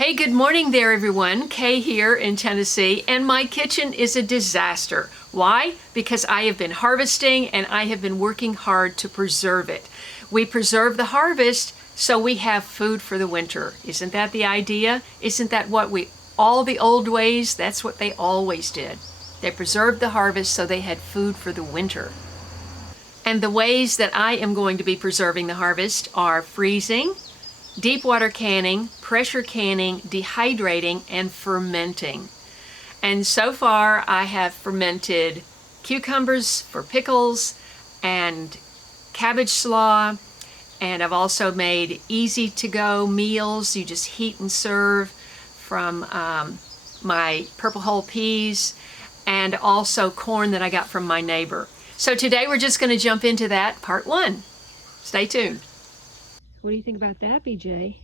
Hey, good morning there, everyone. Kay here in Tennessee, and my kitchen is a disaster. Why? Because I have been harvesting and I have been working hard to preserve it. We preserve the harvest so we have food for the winter. Isn't that the idea? Isn't that what all the old ways, that's what they always did. They preserved the harvest so they had food for the winter. And the ways that I am going to be preserving the harvest are freezing, deep water canning, pressure canning, dehydrating, and fermenting. And so far I have fermented cucumbers for pickles and cabbage slaw, and I've also made easy to go meals you just heat and serve from my purple hull peas, and also corn that I got from my neighbor. So today we're just going to jump into that, part one. Stay tuned. What do you think about that, BJ?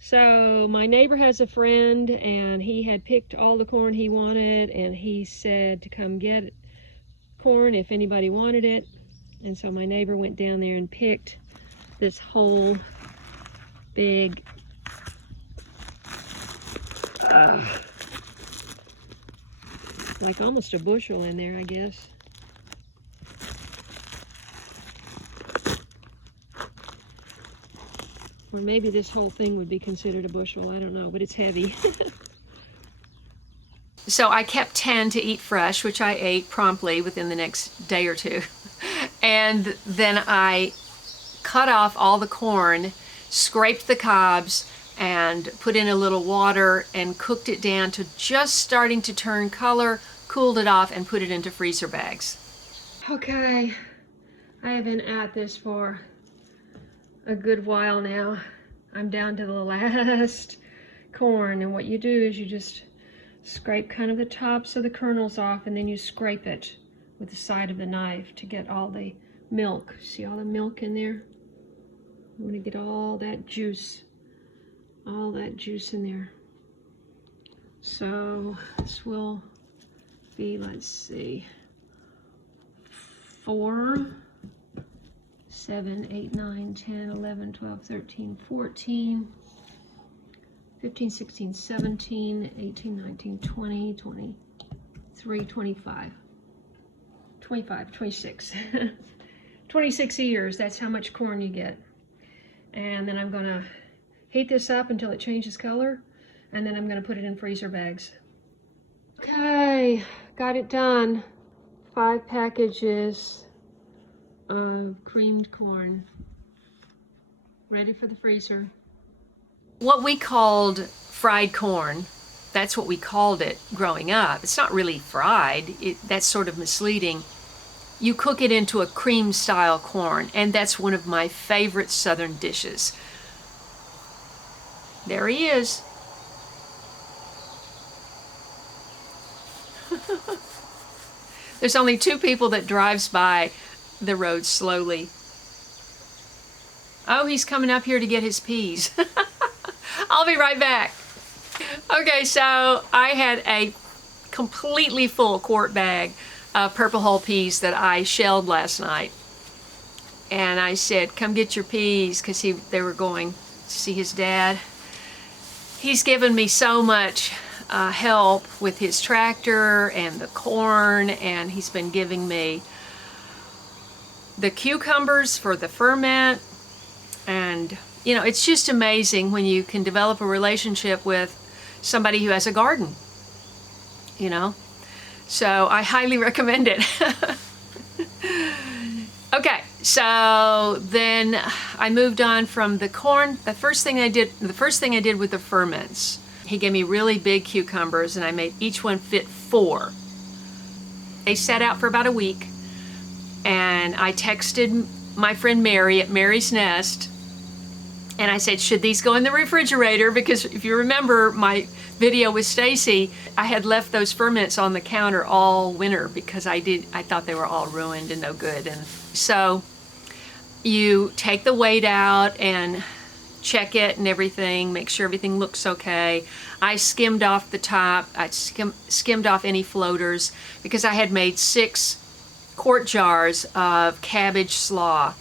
So my neighbor has a friend, and he had picked all the corn he wanted, and he said to come get corn if anybody wanted it. And so my neighbor went down there and picked this whole big like almost a bushel in there, I guess. Or maybe this whole thing would be considered a bushel, I don't know, but it's heavy. So I kept 10 to eat fresh, which I ate promptly within the next day or two. And then I cut off all the corn, scraped the cobs, and put in a little water and cooked it down to just starting to turn color, cooled it off, and put it into freezer bags. Okay, I have been at this for a good while now. I'm down to the last corn, and what you do is you just scrape kind of the tops of the kernels off, and then you scrape it with the side of the knife to get all the milk. See all the milk in there? I'm gonna get all that juice in there. So this will be, let's see, 4, 7, 8, 9, 10, 11, 12, 13, 14, 15, 16, 17, 18, 19, 20, 23, 25, 26. 26 ears, that's how much corn you get. And then I'm gonna heat this up until it changes color, and then I'm gonna put it in freezer bags. Okay, got it done. 5 packages of creamed corn, ready for the freezer. What we called fried corn, that's what we called it growing up. It's not really fried, that's sort of misleading. You cook it into a cream style corn, and that's one of my favorite southern dishes. There he is. There's only 2 people that drives by the road slowly. Oh, he's coming up here to get his peas. I'll be right back. Okay, so I had a completely full quart bag of purple hull peas that I shelled last night. And I said, come get your peas, because they were going to see his dad. He's given me so much help with his tractor and the corn, and he's been giving me the cucumbers for the ferment. And you know, it's just amazing when you can develop a relationship with somebody who has a garden, you know. So I highly recommend it. Okay, so then I moved on from the corn. The first thing I did with the ferments, he gave me really big cucumbers, and I made each one fit 4. They sat out for about a week, and I texted my friend Mary at Mary's Nest, and I said, should these go in the refrigerator? Because if you remember my video with Stacy, I had left those ferments on the counter all winter because I thought they were all ruined and no good. And so you take the weight out and check it and everything, make sure everything looks okay. I skimmed off the top, I skimmed off any floaters, because I had made 6 quart jars of cabbage slaw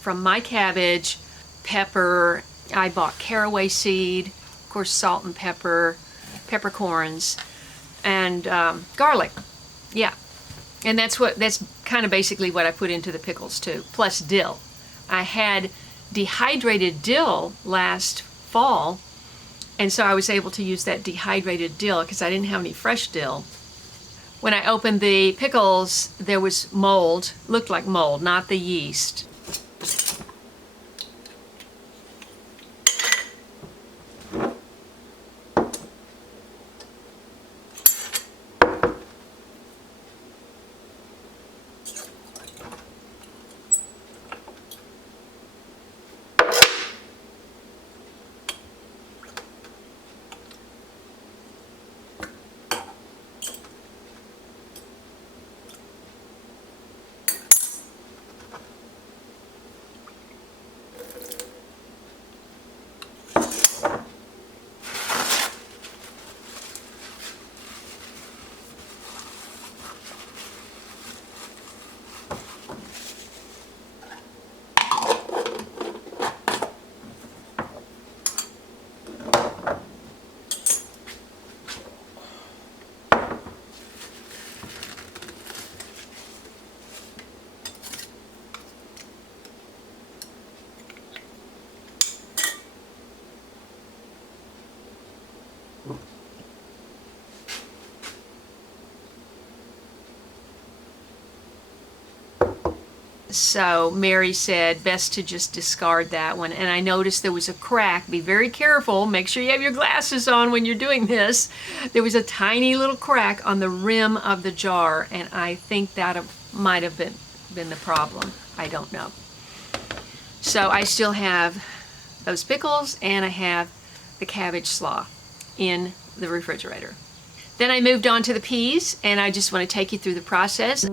from my cabbage, pepper, I bought caraway seed, of course salt and pepper, peppercorns, and garlic. Yeah, and that's kind of basically what I put into the pickles too, plus dill. I had dehydrated dill last fall, and so I was able to use that dehydrated dill because I didn't have any fresh dill. When I opened the pickles, there was mold, looked like mold, not the yeast. So Mary said best to just discard that one, and I noticed there was a crack. Be very careful, make sure you have your glasses on when you're doing this. There was a tiny little crack on the rim of the jar, and I think that might have been the problem. I don't know. So I still have those pickles and I have the cabbage slaw in the refrigerator. Then I moved on to the peas, and I just want to take you through the process.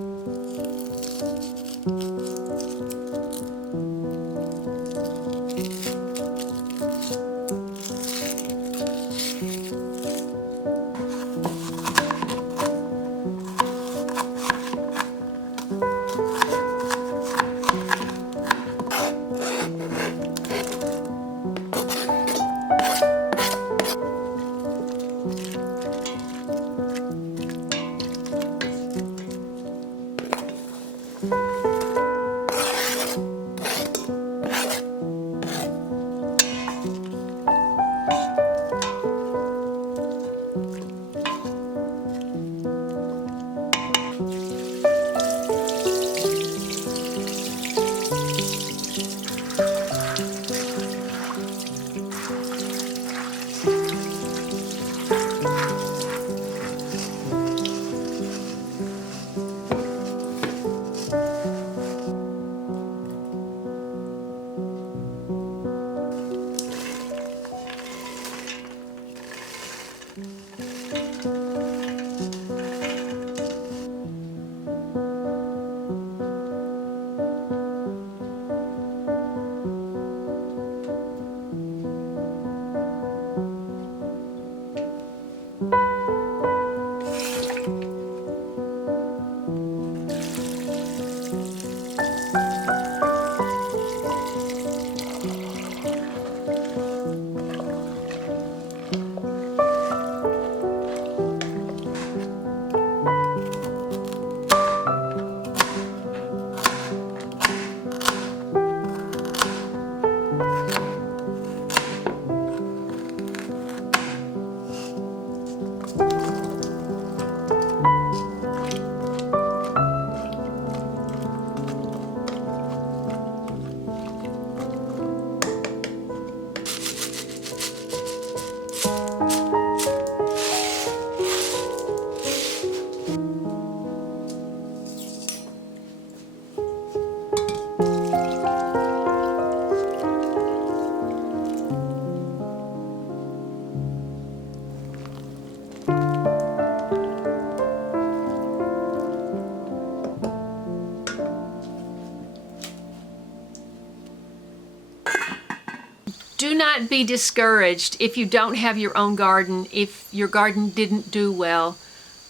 Do not be discouraged if you don't have your own garden. If your garden didn't do well,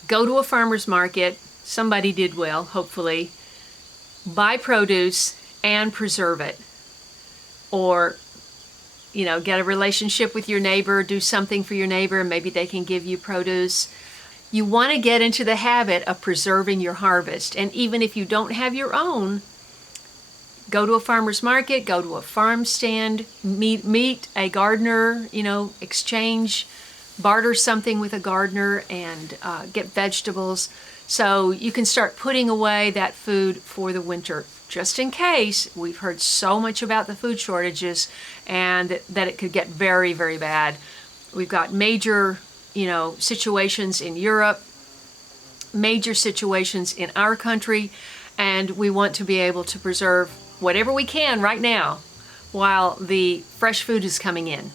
go to a farmer's market. Somebody did well, hopefully. Buy produce and preserve it. Or get a relationship with your neighbor, do something for your neighbor, and maybe they can give you produce. You want to get into the habit of preserving your harvest. And even if you don't have your own, go to a farmer's market, go to a farm stand, meet a gardener, exchange, barter something with a gardener, and get vegetables. So you can start putting away that food for the winter. Just in case. We've heard so much about the food shortages and that it could get very, very bad. We've got major, situations in Europe, major situations in our country, and we want to be able to preserve whatever we can right now while the fresh food is coming in.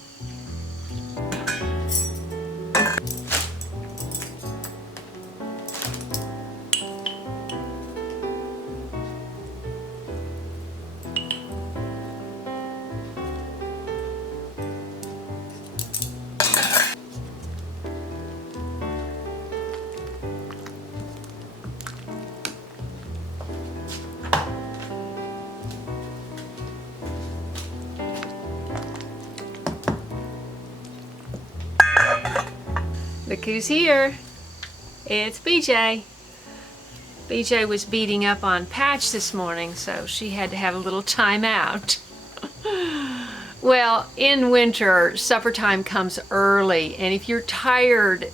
Look who's here. It's BJ. BJ was beating up on Patch this morning, so she had to have a little time out. Well, in winter, supper time comes early, and if you're tired,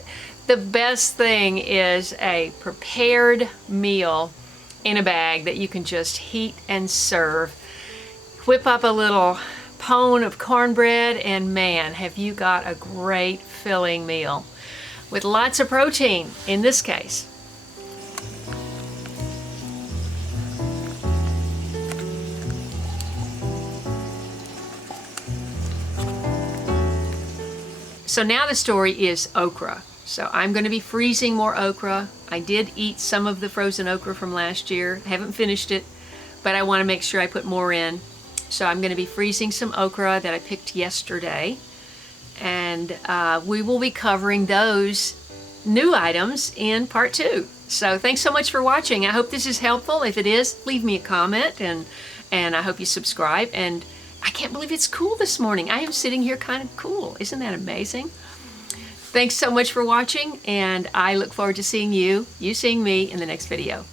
the best thing is a prepared meal in a bag that you can just heat and serve. Whip up a little pone of cornbread, and man, have you got a great filling meal with lots of protein in this case. So now the story is okra. So I'm going to be freezing more okra. I did eat some of the frozen okra from last year. I haven't finished it, but I want to make sure I put more in. So I'm going to be freezing some okra that I picked yesterday. And we will be covering those new items in part 2. So thanks so much for watching. I hope this is helpful. If it is, leave me a comment, and I hope you subscribe. And I can't believe it's cool this morning. I am sitting here kind of cool. Isn't that amazing? Thanks so much for watching, and I look forward to seeing you seeing me in the next video.